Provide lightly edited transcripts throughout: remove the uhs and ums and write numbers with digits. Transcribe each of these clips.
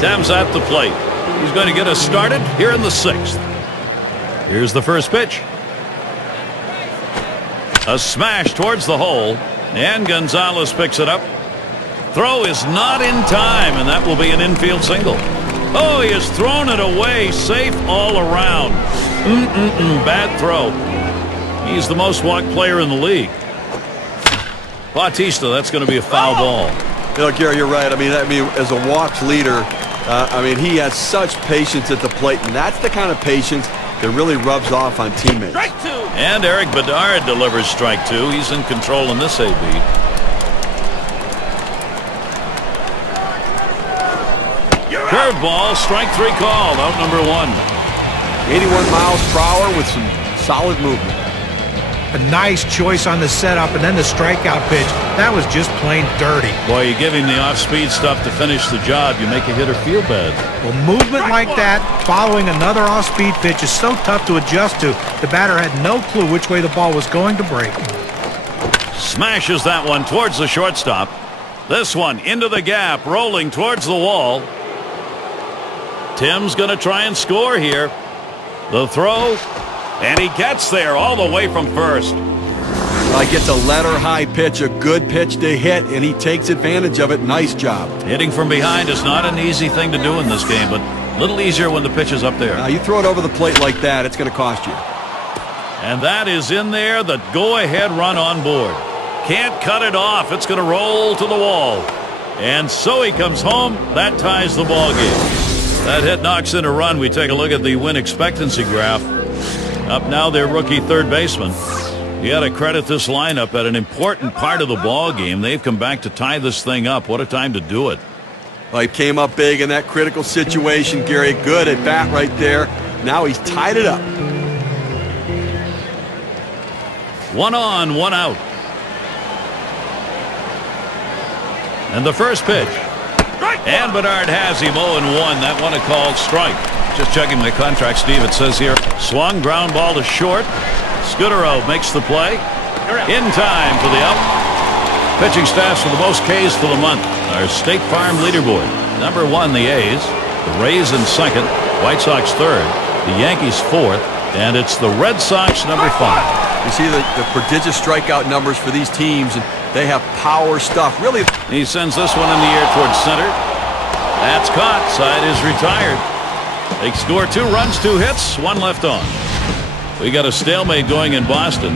Thames at the plate. He's going to get us started here in the 6th. Here's the first pitch. A smash towards the hole, and Gonzalez picks it up. Throw is not in time, and that will be an infield single. Oh, he has thrown it away, safe all around. Bad throw. He's the most walked player in the league. Bautista, that's going to be a foul ball. You know, Gary, you're right. I mean, as a walks leader, he has such patience at the plate, and that's the kind of patience that really rubs off on teammates. Strike 2. And Eric Bedard delivers strike 2. He's in control in this AB. Curveball, strike 3 called, out number 1. 81 miles per hour with some solid movement. A nice choice on the setup, and then the strikeout pitch. That was just plain dirty. Boy, you give him the off-speed stuff to finish the job. You make a hitter feel bad. Well, movement like that, following another off-speed pitch, is so tough to adjust to. The batter had no clue which way the ball was going to break. Smashes that one towards the shortstop. This one into the gap, rolling towards the wall. Tim's going to try and score here. The throw. And he gets there all the way from first. Gets a letter high pitch, a good pitch to hit, and he takes advantage of it. Nice job. Hitting from behind is not an easy thing to do in this game, but a little easier when the pitch is up there. You throw it over the plate like that, it's going to cost you. And that is in there, the go-ahead run on board. Can't cut it off. It's going to roll to the wall. And so he comes home. That ties the ball game. That hit knocks in a run. We take a look at the win expectancy graph. Up now, their rookie third baseman. You got to credit this lineup at an important part of the ball game. They've come back to tie this thing up. What a time to do it. Well, he came up big in that critical situation, Gary. Good at bat right there. Now he's tied it up. 1 on, 1 out. And the first pitch. And Bedard has him 0-1. That one a called strike. Just checking my contract, Steve. It says here, swung, ground ball to short. Scudero makes the play. In time for the out. Pitching staffs for the most Ks for the month. Our State Farm leaderboard. Number 1, the A's. The Rays in second. White Sox third. The Yankees fourth. And it's the Red Sox number 5. You see the prodigious strikeout numbers for these teams, and they have power stuff. Really. He sends this one in the air towards center. That's caught. Side is retired. They score 2 runs, 2 hits, 1 left on. We got a stalemate going in Boston.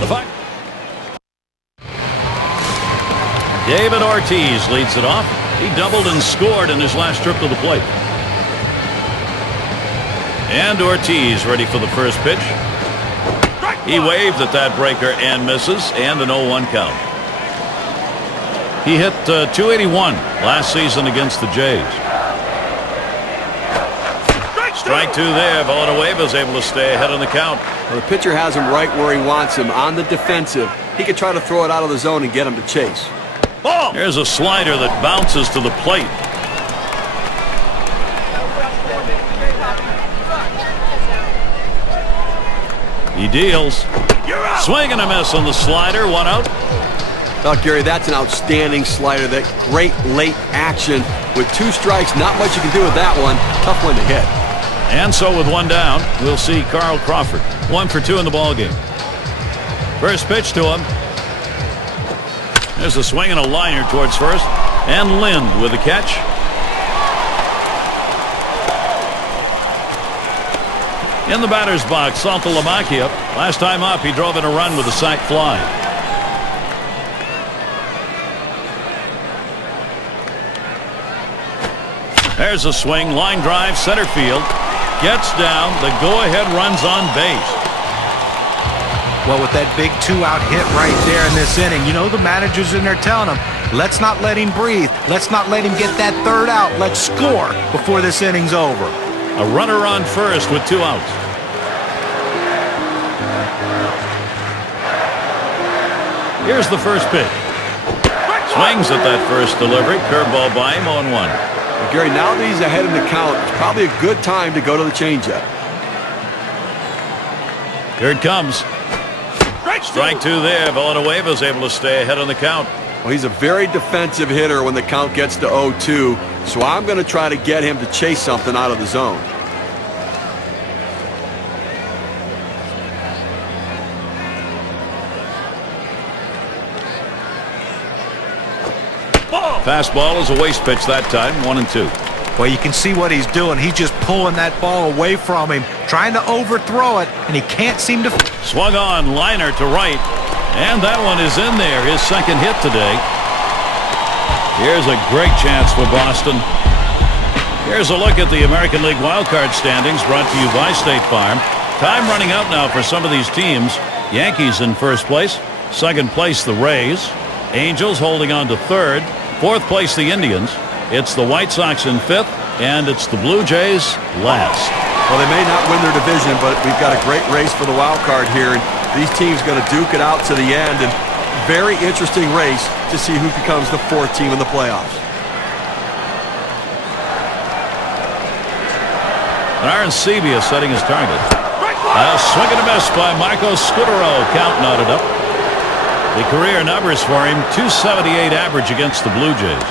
The fight. David Ortiz leads it off. He doubled and scored in his last trip to the plate. And Ortiz ready for the first pitch. He waved at that breaker and misses, and an 0-1 count. He hit .281 last season against the Jays. Strike 2 there. Villanueva's able to stay ahead on the count. Well, the pitcher has him right where he wants him, on the defensive. He could try to throw it out of the zone and get him to chase. Ball. There's a slider that bounces to the plate. He deals. Swing and a miss on the slider. 1 out. Oh, Gary, that's an outstanding slider. That great late action. With 2 strikes, not much you can do with that one. Tough one to hit. And so with 1 down, we'll see Carl Crawford. 1 for 2 in the ballgame. First pitch to him. There's a swing and a liner towards first. And Lind with the catch. In the batter's box, Saltalamacchia. Last time up, he drove in a run with a sac fly. There's a swing, line drive, center field. Gets down, the go-ahead runs on base. Well, with that big 2-out hit right there in this inning, you know the manager's in there telling him, let's not let him breathe. Let's not let him get that 3rd out. Let's score before this inning's over. A runner on first with 2 outs. Here's the first pitch. Swings at that first delivery. Curveball by him, 0-1. Well, Gary, now that he's ahead in the count, it's probably a good time to go to the changeup. Here it comes. Strike 2 there. Villanueva's able to stay ahead on the count. Well, he's a very defensive hitter when the count gets to 0-2, so I'm going to try to get him to chase something out of the zone. Fastball is a waste pitch that time, 1-2. Well, you can see what he's doing. He's just pulling that ball away from him, trying to overthrow it, and he can't seem to... Swung on, liner to right, and that one is in there, his second hit today. Here's a great chance for Boston. Here's a look at the American League wildcard standings brought to you by State Farm. Time running out now for some of these teams. Yankees in first place. Second place, the Rays. Angels holding on to third. Fourth place, the Indians. It's the White Sox in fifth, and it's the Blue Jays last. Well, they may not win their division, but we've got a great race for the wild card here, and these teams going to duke it out to the end, and very interesting race to see who becomes the fourth team in the playoffs. And Arancibia setting his target. A swing and a miss by Marco Scutaro. Count knotted up. The career numbers for him, 278 average against the Blue Jays.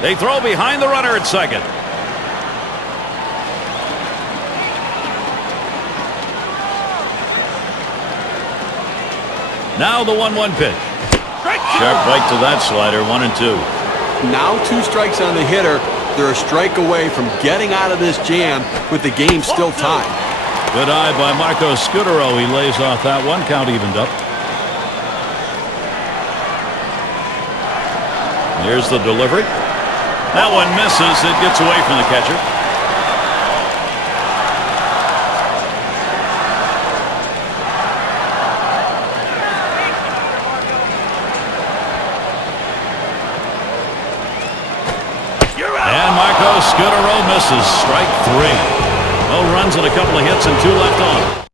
They throw behind the runner at second. Now the 1-1 pitch. Sharp bite to that slider, 1-2. Now 2 strikes on the hitter. They're a strike away from getting out of this jam with the game still tied. Good eye by Marco Scutaro. He lays off that one. Count evened up. Here's the delivery. That one misses. It gets away from the catcher. And Marco Scutaro misses. Strike 3. No runs and a couple of hits and 2 left on.